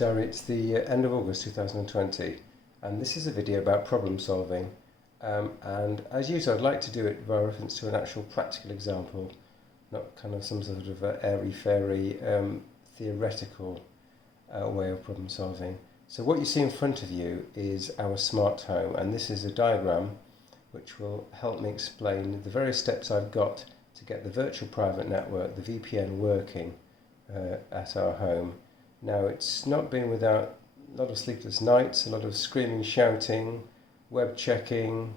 Diary, it's the end of August 2020 and this is a video about problem solving, and as usual I'd like to do it by reference to an actual practical example, not kind of some sort of airy-fairy theoretical way of problem solving. So what you see in front of you is our smart home, and this is a diagram which will help me explain the various steps I've got to get the virtual private network, the VPN, working at our home. Now, it's not been without a lot of sleepless nights, a lot of screaming, shouting, web checking,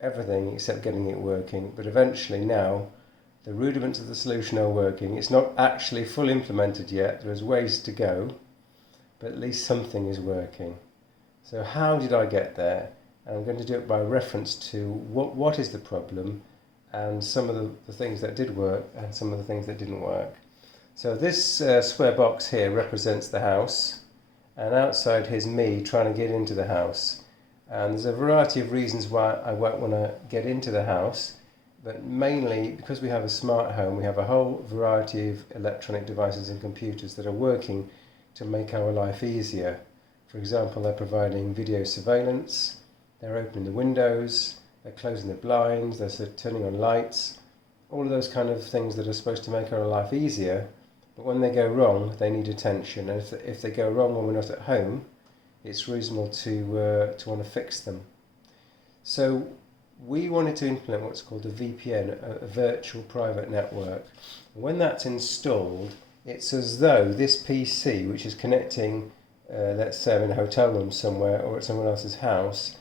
everything except getting it working. But eventually now, the rudiments of the solution are working. It's not actually fully implemented yet. There's ways to go, but at least something is working. So how did I get there? And I'm going to do it by reference to what is the problem and some of the things that did work and some of the things that didn't work. So this square box here represents the house, and outside here's me trying to get into the house. And there's a variety of reasons why I won't want to get into the house, but mainly because we have a smart home, we have a whole variety of electronic devices and computers that are working to make our life easier. For example, they're providing video surveillance, they're opening the windows, they're closing the blinds, they're turning on lights, all of those kind of things that are supposed to make our life easier. But when they go wrong, they need attention. And if they go wrong when we're not at home, it's reasonable to want to fix them. So we wanted to implement what's called a VPN, a virtual private network. When that's installed, it's as though this PC, which is connecting, let's say I'm in a hotel room somewhere or at someone else's house,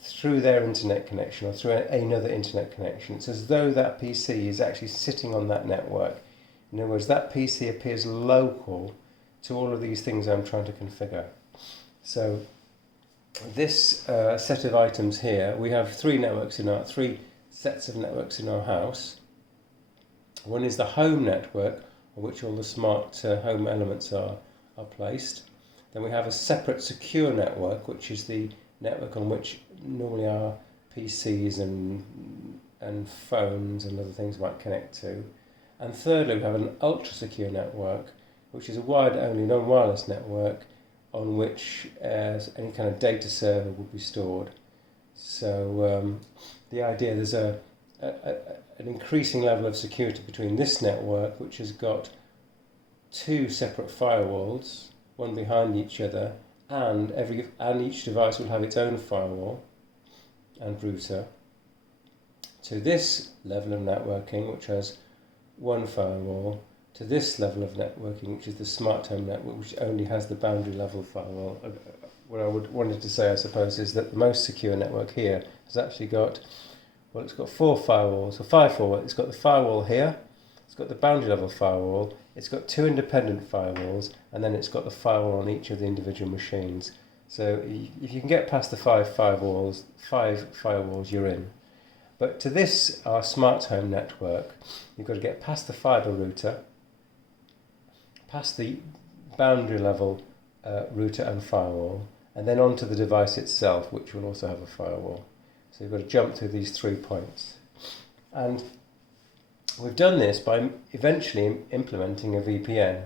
through their internet connection or through another internet connection, it's as though that PC is actually sitting on that network. In other words, that PC appears local to all of these things I'm trying to configure. So this set of items here, we have three sets of networks in our house. One is the home network, on which all the smart home elements are placed. Then we have a separate secure network, which is the network on which normally our PCs and phones and other things might connect to. And thirdly, we have an ultra-secure network, which is a wired-only, non-wireless network on which any kind of data server would be stored. So the idea, there's an increasing level of security between this network, which has got two separate firewalls, one behind each other, and each device will have its own firewall and router, to this level of networking, which has one firewall, to this level of networking, which is the smart home network, which only has the boundary level firewall. What I wanted to say, I suppose, is that the most secure network here has actually got, well, it's got five firewalls. It's got the firewall here, it's got the boundary level firewall, it's got two independent firewalls, and then it's got the firewall on each of the individual machines. So if you can get past the five firewalls, you're in. But to this, our smart home network, you've got to get past the fibre router, past the boundary level router and firewall, and then onto the device itself, which will also have a firewall. So you've got to jump through these 3 points. And we've done this by eventually implementing a VPN.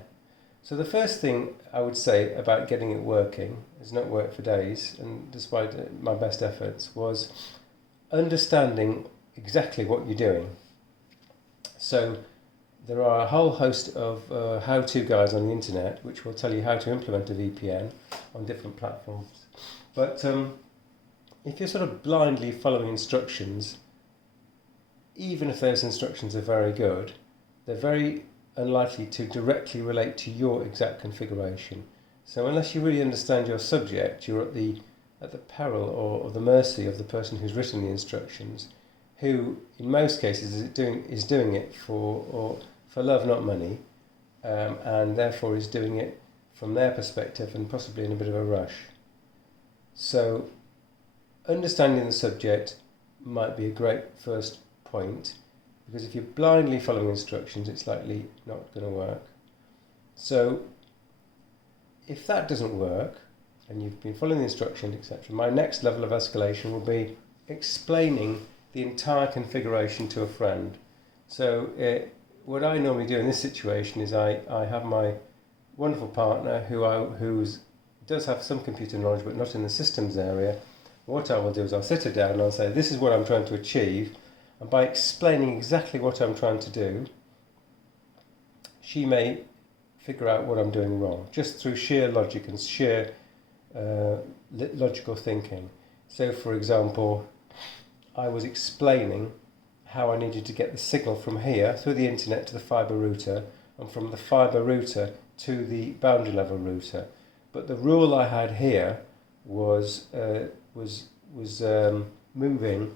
So the first thing I would say about getting it working, it's not worked for days, and despite my best efforts, was understanding exactly what you're doing. So there are a whole host of how-to guides on the internet which will tell you how to implement a VPN on different platforms. But if you're sort of blindly following instructions, even if those instructions are very good, they're very unlikely to directly relate to your exact configuration. So unless you really understand your subject, you're at the peril or the mercy of the person who's written the instructions, who in most cases is doing it for love, not money, and therefore is doing it from their perspective and possibly in a bit of a rush. So understanding the subject might be a great first point, because if you're blindly following instructions, it's likely not going to work. So if that doesn't work, and you've been following the instructions, etc., my next level of escalation will be explaining the entire configuration to a friend. So what I normally do in this situation is I have my wonderful partner who does have some computer knowledge but not in the systems area, what I will do is I'll sit her down and I'll say, this is what I'm trying to achieve, and by explaining exactly what I'm trying to do, she may figure out what I'm doing wrong, just through sheer logic and sheer logical thinking. So for example, I was explaining how I needed to get the signal from here through the internet to the fibre router, and from the fibre router to the boundary level router. But the rule I had here was moving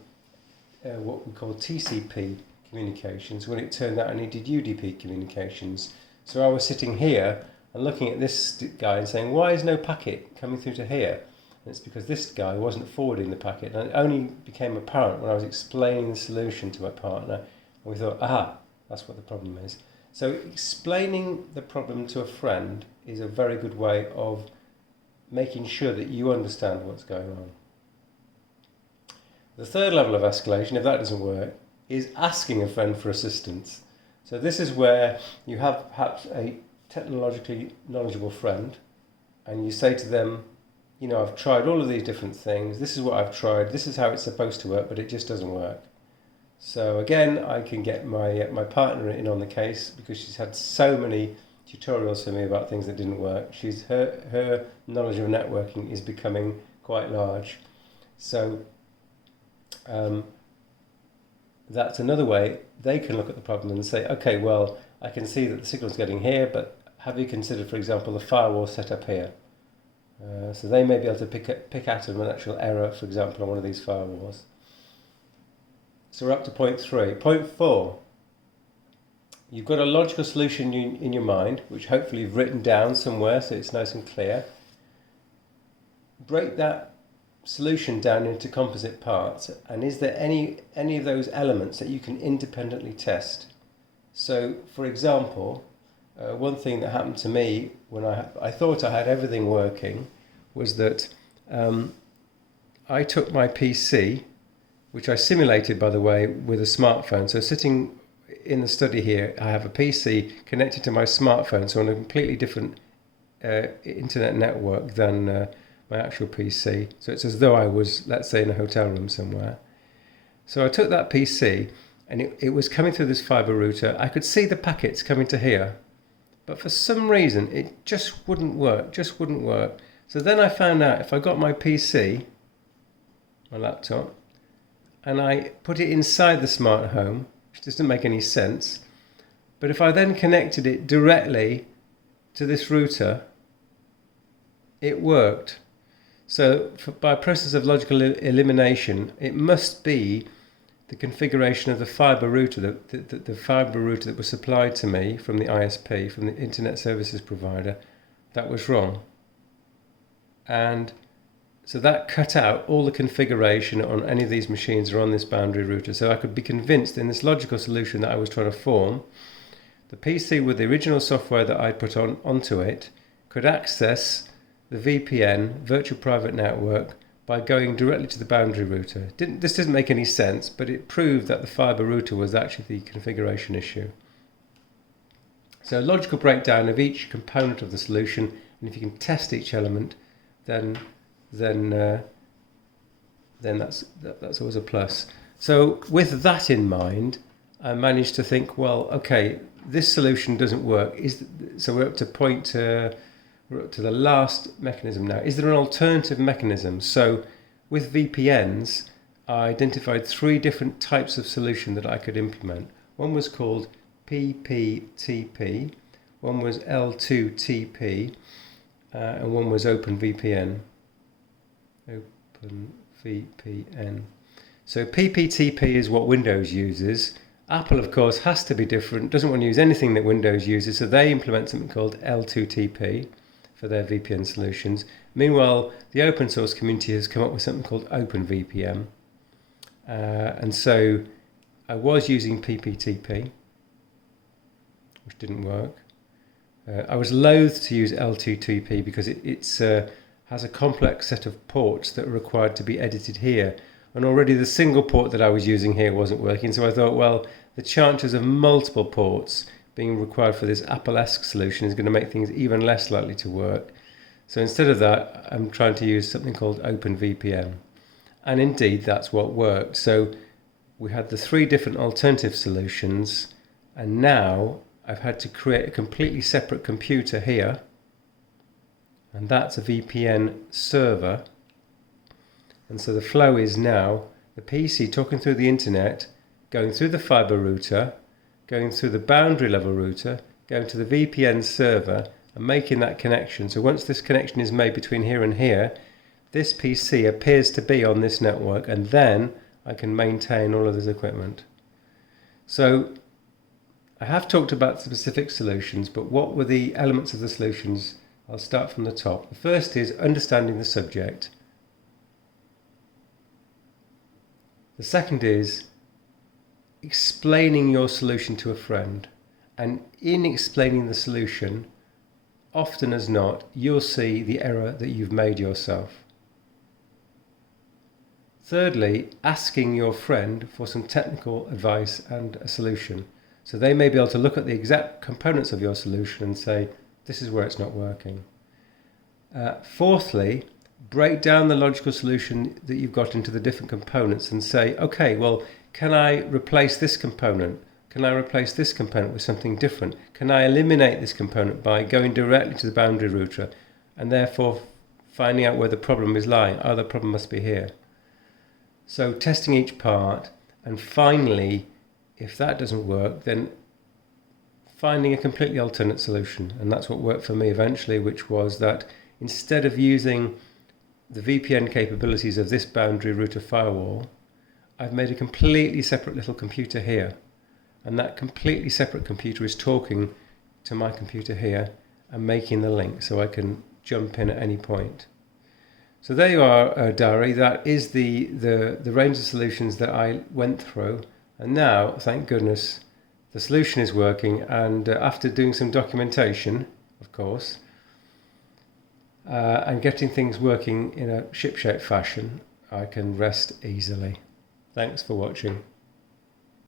what we call TCP communications, when it turned out I needed UDP communications. So I was sitting here and looking at this guy and saying, why is no packet coming through to here? And it's because this guy wasn't forwarding the packet. And it only became apparent when I was explaining the solution to my partner, and we thought, aha, that's what the problem is. So explaining the problem to a friend is a very good way of making sure that you understand what's going on. The third level of escalation, if that doesn't work, is asking a friend for assistance. So this is where you have perhaps a technologically knowledgeable friend, and you say to them, you know, I've tried all of these different things, this is what I've tried, this is how it's supposed to work, but it just doesn't work. So again, I can get my partner in on the case, because she's had so many tutorials for me about things that didn't work. Her knowledge of networking is becoming quite large. So that's another way they can look at the problem and say, okay, well, I can see that the signal's getting here, but have you considered, for example, the firewall set up here? So they may be able to pick out an actual error, for example, on one of these firewalls. So we're up to point 3. Point 4. You've got a logical solution in your mind, which hopefully you've written down somewhere so it's nice and clear. Break that solution down into composite parts, and is there any of those elements that you can independently test? So, for example, one thing that happened to me when I thought I had everything working was that I took my PC, which I simulated, by the way, with a smartphone. So sitting in the study here, I have a PC connected to my smartphone, so on a completely different internet network than my actual PC. So it's as though I was, let's say, in a hotel room somewhere. So I took that PC, and it was coming through this fibre router. I could see the packets coming to here, but for some reason it just wouldn't work, So then I found out if I got my PC, my laptop, and I put it inside the smart home, which doesn't make any sense, but if I then connected it directly to this router, it worked. So by a process of logical elimination, it must be the configuration of the fibre router, the fibre router that was supplied to me from the ISP, from the Internet Services Provider, that was wrong. And so that cut out all the configuration on any of these machines or on this boundary router. So I could be convinced in this logical solution that I was trying to form, the PC with the original software that I put onto it could access the VPN, Virtual Private Network, by going directly to the boundary router. This doesn't make any sense, but it proved that the fibre router was actually the configuration issue. So a logical breakdown of each component of the solution, and if you can test each element, then that's always a plus. So with that in mind, I managed to think, well, okay, this solution doesn't work. So we're up to we're up to the last mechanism now. Is there an alternative mechanism? So with VPNs, I identified 3 different types of solution that I could implement. One was called PPTP, one was L2TP, and one was OpenVPN. OpenVPN. So PPTP is what Windows uses. Apple, of course, has to be different, doesn't want to use anything that Windows uses, so they implement something called L2TP for their VPN solutions. Meanwhile, the open source community has come up with something called OpenVPN. And so I was using PPTP, which didn't work. I was loath to use L2TP because it has a complex set of ports that are required to be edited here. And already the single port that I was using here wasn't working. So I thought, well, the chances of multiple ports being required for this Apple-esque solution is going to make things even less likely to work. So instead of that, I'm trying to use something called OpenVPN. And indeed, that's what worked. So we had the 3 different alternative solutions, and now I've had to create a completely separate computer here, and that's a VPN server. And so the flow is now the PC talking through the internet, going through the fiber router, going through the boundary level router, going to the VPN server and making that connection. So once this connection is made between here and here, this PC appears to be on this network, and then I can maintain all of this equipment. So I have talked about specific solutions, but what were the elements of the solutions? I'll start from the top. The first is understanding the subject. The second is explaining your solution to a friend. And in explaining the solution, often as not, you'll see the error that you've made yourself. Thirdly, asking your friend for some technical advice and a solution. So they may be able to look at the exact components of your solution and say, this is where it's not working. Fourthly, break down the logical solution that you've got into the different components and say, okay, well, can I replace this component? Can I replace this component with something different? Can I eliminate this component by going directly to the boundary router and therefore finding out where the problem is lying? Oh, the problem must be here. So testing each part, and finally, if that doesn't work, then finding a completely alternate solution. And that's what worked for me eventually, which was that instead of using the VPN capabilities of this boundary router firewall, I've made a completely separate little computer here. And that completely separate computer is talking to my computer here and making the link so I can jump in at any point. So there you are, Dari. That is the range of solutions that I went through. And now, thank goodness, the solution is working. And after doing some documentation, of course, and getting things working in a shipshape fashion, I can rest easily. Thanks for watching.